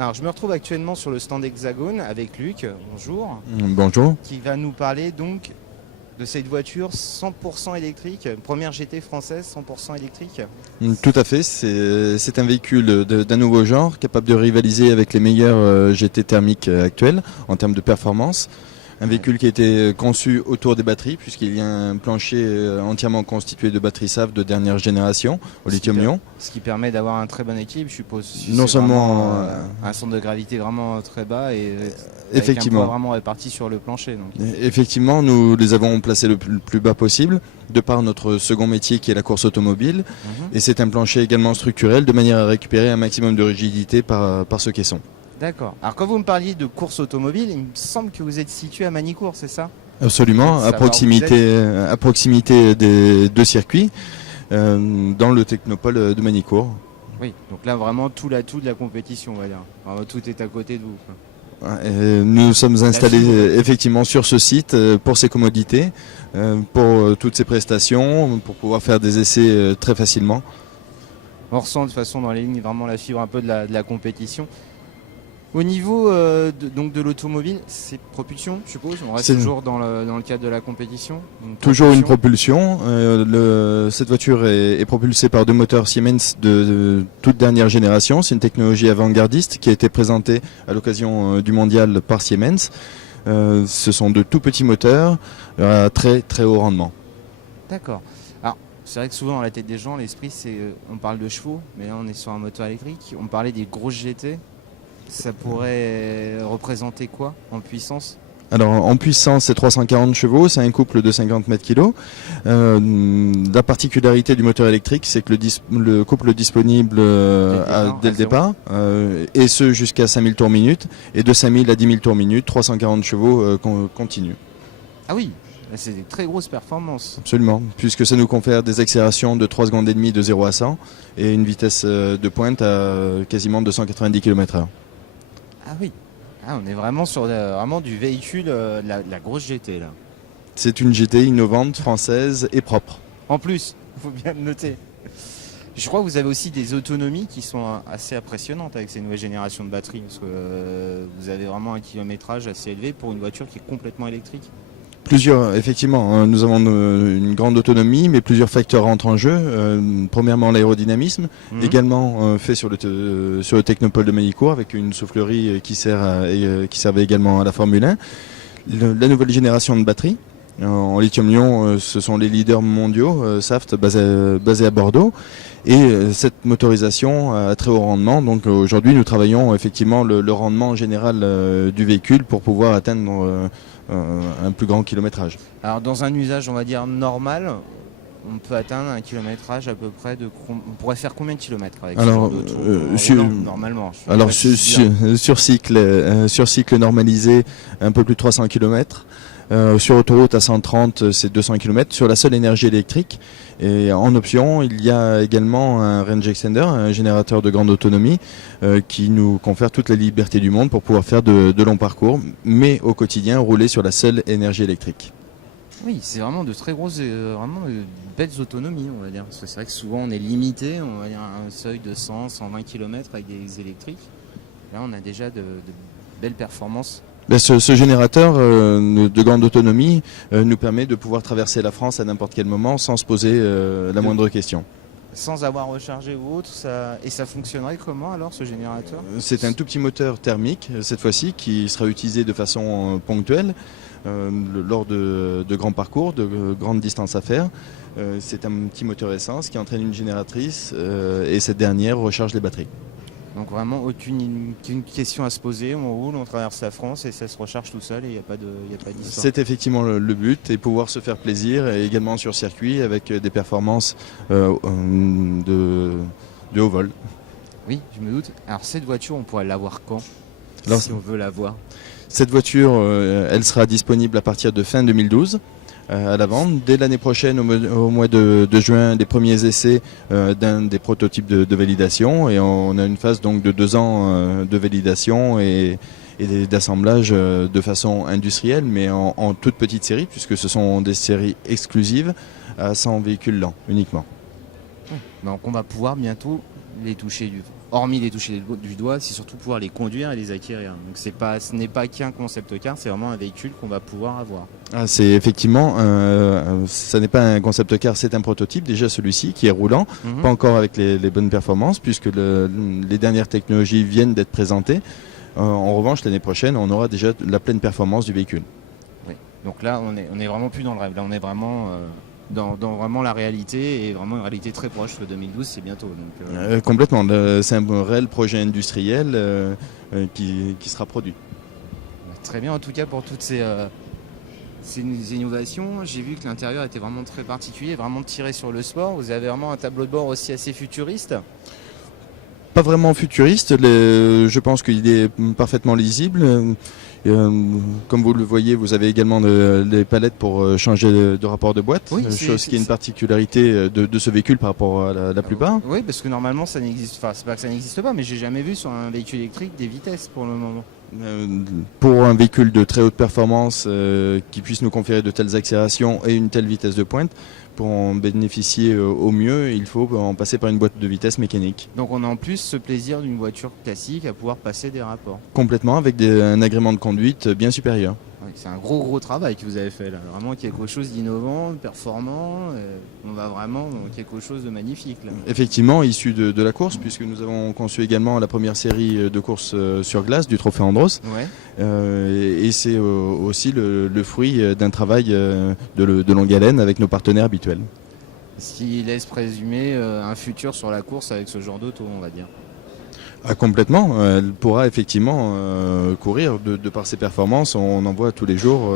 Alors, je me retrouve actuellement sur le stand Hexagone avec Luc, bonjour, Bonjour. qui va nous parler donc de cette voiture 100% électrique, première GT française 100% électrique. Tout à fait, c'est un véhicule d'un nouveau genre, capable de rivaliser avec les meilleurs GT thermiques actuels en termes de performance. Un véhicule qui a été conçu autour des batteries, puisqu'il y a un plancher entièrement constitué de batteries SAF de dernière génération, au lithium-ion. Ce qui permet d'avoir un très bon équilibre, je suppose. Non seulement un centre de gravité vraiment très bas et effectivement. avec un poids vraiment réparti sur le plancher. Donc. Effectivement, nous les avons placés le plus bas possible, de par notre second métier qui est la course automobile. Et c'est un plancher également structurel, de manière à récupérer un maximum de rigidité par ce caisson. D'accord. Alors quand vous me parliez de course automobile, il me semble que vous êtes situé à Manicourt, c'est ça? Absolument, à proximité des deux circuits, dans le technopole de Manicourt. Oui, donc là vraiment tout l'atout de la compétition, on va dire. Vraiment, tout est à côté de vous. Quoi. Nous sommes installés effectivement sur ce site pour ses commodités, pour toutes ses prestations, pour pouvoir faire des essais très facilement. On ressent de toute façon dans les lignes vraiment la fibre un peu de la compétition. Au niveau donc de l'automobile, c'est propulsion, je suppose. On reste toujours dans le cadre de la compétition. Toujours une propulsion. Cette voiture est propulsée par deux moteurs Siemens de toute dernière génération. C'est une technologie avant-gardiste qui a été présentée à l'occasion du mondial par Siemens. Ce sont de tout petits moteurs à très très haut rendement. D'accord. Alors, c'est vrai que souvent dans la tête des gens, l'esprit c'est on parle de chevaux, mais là on est sur un moteur électrique. On parlait des grosses GT. Ça pourrait représenter quoi en puissance? Alors en puissance c'est 340 chevaux, c'est un couple de 50 mètres kg. La particularité du moteur électrique c'est que le couple disponible dès le départ, et ce jusqu'à 5000 tours minute, et de 5000 à 10 000 tours minute, 340 chevaux continue. Ah oui, c'est des très grosses performances. Absolument, puisque ça nous confère des accélérations de 3 secondes et demie de 0 à 100 et une vitesse de pointe à quasiment 290 km/h. Ah oui, on est vraiment sur vraiment du véhicule, la grosse GT là. C'est une GT innovante, française et propre. En plus, il faut bien le noter. Je crois que vous avez aussi des autonomies qui sont assez impressionnantes avec ces nouvelles générations de batteries, parce que vous avez vraiment un kilométrage assez élevé pour une voiture qui est complètement électrique. Effectivement, nous avons une grande autonomie, mais plusieurs facteurs rentrent en jeu. Premièrement, l'aérodynamisme, également fait sur le technopole de Manicourt, avec une soufflerie qui servait également à la Formule 1. La nouvelle génération de batteries, en lithium-ion, ce sont les leaders mondiaux, Saft, basés à Bordeaux. Et cette motorisation à très haut rendement. Donc aujourd'hui, nous travaillons effectivement le rendement général du véhicule pour pouvoir atteindre un plus grand kilométrage. Alors dans un usage, on va dire normal, on peut atteindre un kilométrage à peu près on pourrait faire combien de kilomètres avec normalement? Alors sur cycle normalisé, un peu plus de 300 km. Sur autoroute à 130, c'est 200 km sur la seule énergie électrique. Et en option, il y a également un range extender, un générateur de grande autonomie, qui nous confère toute la liberté du monde pour pouvoir faire de longs parcours, mais au quotidien rouler sur la seule énergie électrique. Oui, c'est vraiment de très grosses, vraiment de belles autonomies, on va dire. Parce que c'est vrai que souvent on est limité, on va dire à un seuil de 100, 120 km avec des électriques. Là, on a déjà de belles performances. Ce générateur de grande autonomie nous permet de pouvoir traverser la France à n'importe quel moment sans se poser la moindre question. Sans avoir rechargé ou autre, et ça fonctionnerait comment alors ce générateur? C'est un tout petit moteur thermique cette fois-ci qui sera utilisé de façon ponctuelle lors de grands parcours, de grandes distances à faire. C'est un petit moteur essence qui entraîne une génératrice et cette dernière recharge les batteries. Donc vraiment aucune question à se poser, on roule, on traverse la France et ça se recharge tout seul et il n'y a pas d'histoire. C'est effectivement le but, et pouvoir se faire plaisir, et également sur circuit avec des performances de haut vol. Oui, je me doute. Alors cette voiture, on pourrait l'avoir quand, si on veut la voir? Cette voiture, elle sera disponible à partir de fin 2012. À la vente. Dès l'année prochaine, au mois de juin, les premiers essais d'un des prototypes de validation, et on a une phase donc de 2 ans de validation et d'assemblage de façon industrielle, mais en toute petite série, puisque ce sont des séries exclusives à 100 véhicules lents uniquement. Donc on va pouvoir bientôt hormis les toucher du doigt, c'est surtout pouvoir les conduire et les acquérir. Donc ce n'est pas qu'un concept car, c'est vraiment un véhicule qu'on va pouvoir avoir. Ah, c'est effectivement, ça n'est pas un concept car, c'est un prototype. Déjà celui-ci qui est roulant, pas encore avec les bonnes performances puisque les dernières technologies viennent d'être présentées. En revanche, l'année prochaine, on aura déjà la pleine performance du véhicule. Oui. Donc là, on est vraiment plus dans le rêve. Là, on est vraiment dans vraiment la réalité et vraiment une réalité très proche. Le 2012, c'est bientôt. Donc, complètement. C'est un réel projet industriel qui sera produit. Très bien, en tout cas, pour toutes ces innovations. J'ai vu que l'intérieur était vraiment très particulier, vraiment tiré sur le sport. Vous avez vraiment un tableau de bord aussi assez futuriste. Pas vraiment futuriste, je pense qu'il est parfaitement lisible. Comme vous le voyez, vous avez également les palettes pour changer de rapport de boîte, oui, chose qui est une particularité de ce véhicule par rapport à la plupart. Oui, parce que normalement ça n'existe, enfin c'est pas que ça n'existe pas, mais j'ai jamais vu sur un véhicule électrique des vitesses pour le moment. Pour un véhicule de très haute performance qui puisse nous conférer de telles accélérations et une telle vitesse de pointe, pour en bénéficier au mieux, il faut en passer par une boîte de vitesse mécanique. Donc on a en plus ce plaisir d'une voiture classique à pouvoir passer des rapports. Complètement, avec un agrément de conduite bien supérieur. Oui, c'est un gros travail que vous avez fait là, vraiment quelque chose d'innovant, de performant, on va vraiment dans quelque chose de magnifique là. Effectivement, issu de la course, puisque nous avons conçu également la première série de courses sur glace du Trophée Andros. Ouais. Et c'est aussi le fruit d'un travail de longue haleine avec nos partenaires habituels. Ce qui laisse présumer un futur sur la course avec ce genre d'auto, on va dire. Ah, complètement, elle pourra effectivement courir de par ses performances. On en voit tous les jours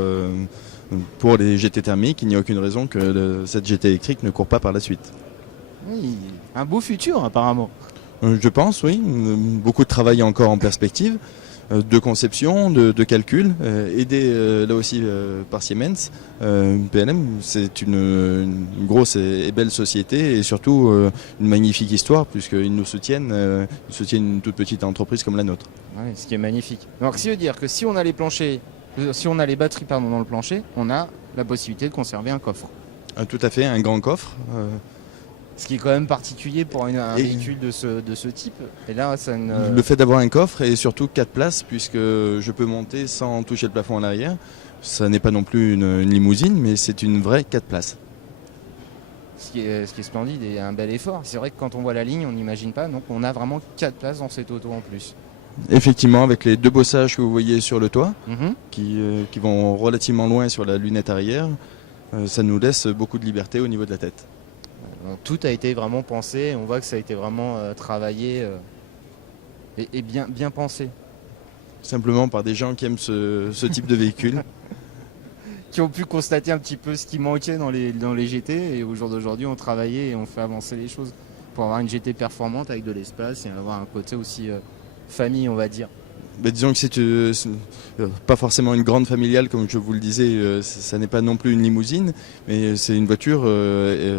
pour les GT thermiques. Il n'y a aucune raison que cette GT électrique ne court pas par la suite. Oui, un beau futur apparemment. Je pense, oui. Beaucoup de travail encore en perspective, de conception, de calcul, aidé là aussi par Siemens. PLM, c'est une grosse et belle société et surtout une magnifique histoire puisqu'ils nous soutiennent, une toute petite entreprise comme la nôtre. Oui, ce qui est magnifique. Donc, ce qui veut dire que si on a les batteries dans le plancher, on a la possibilité de conserver un coffre. Tout à fait, un grand coffre. Ce qui est quand même particulier pour un véhicule de ce type. Et là, le fait d'avoir un coffre et surtout 4 places, puisque je peux monter sans toucher le plafond à l'arrière. Ça n'est pas non plus une limousine, mais c'est une vraie 4 places. Ce qui est splendide et un bel effort. C'est vrai que quand on voit la ligne, on n'imagine pas. Donc on a vraiment 4 places dans cette auto en plus. Effectivement, avec les 2 bossages que vous voyez sur le toit, qui vont relativement loin sur la lunette arrière, ça nous laisse beaucoup de liberté au niveau de la tête. Donc, tout a été vraiment pensé, on voit que ça a été vraiment travaillé et bien pensé. Simplement par des gens qui aiment ce type de véhicule. Qui ont pu constater un petit peu ce qui manquait dans les GT et au jour d'aujourd'hui on travaillait et on fait avancer les choses pour avoir une GT performante avec de l'espace et avoir un côté aussi famille on va dire. Disons que c'est pas forcément une grande familiale comme je vous le disais, ça n'est pas non plus une limousine, mais c'est une voiture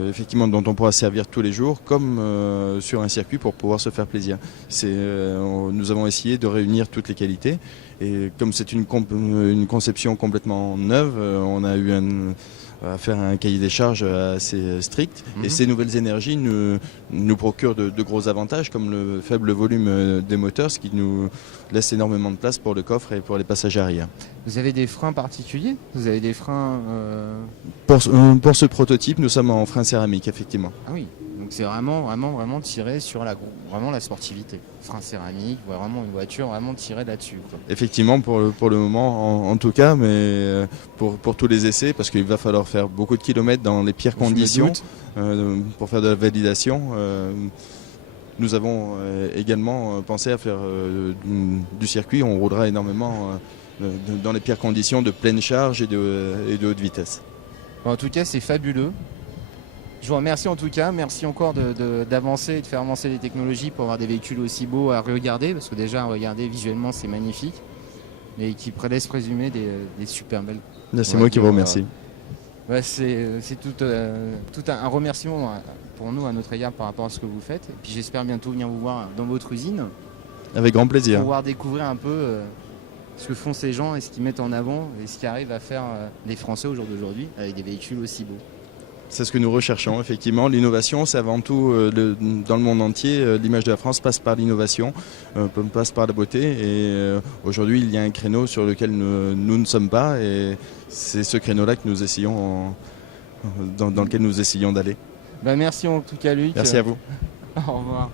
effectivement dont on pourra servir tous les jours comme sur un circuit pour pouvoir se faire plaisir. Nous avons essayé de réunir toutes les qualités et comme c'est une conception complètement neuve, on a eu à faire un cahier des charges assez strict et ces nouvelles énergies nous procurent de gros avantages comme le faible volume des moteurs, ce qui nous laisse énormément de place pour le coffre et pour les passagers arrière. Vous avez des freins particuliers ? Vous avez des freins Pour ce prototype, nous sommes en frein céramique, effectivement. Ah oui, donc c'est vraiment tiré sur la sportivité. Frein céramique, vraiment une voiture vraiment tirée là-dessus, quoi. Effectivement, pour le moment, en tout cas, mais pour tous les essais, parce qu'il va falloir faire beaucoup de kilomètres dans les pires conditions pour faire de la validation. Nous avons également pensé à faire du circuit. On roulera énormément dans les pires conditions de pleine charge et de haute vitesse. En tout cas, c'est fabuleux. Je vous remercie en tout cas. Merci encore d'avancer et de faire avancer les technologies pour avoir des véhicules aussi beaux à regarder. Parce que déjà, regarder visuellement, c'est magnifique. Et qui laisse présumer des super belles. C'est moi qui vous remercie. C'est tout un remerciement pour nous à notre égard par rapport à ce que vous faites. Et puis j'espère bientôt venir vous voir dans votre usine. Avec grand plaisir. Pour pouvoir découvrir un peu ce que font ces gens et ce qu'ils mettent en avant et ce qu'arrivent à faire les Français au jour d'aujourd'hui avec des véhicules aussi beaux. C'est ce que nous recherchons, effectivement. L'innovation, c'est avant tout, dans le monde entier, l'image de la France passe par l'innovation, passe par la beauté. Et aujourd'hui, il y a un créneau sur lequel nous ne sommes pas. Et c'est ce créneau-là que nous essayons, dans lequel nous essayons d'aller. Merci en tout cas, Luc. Merci à vous. Au revoir.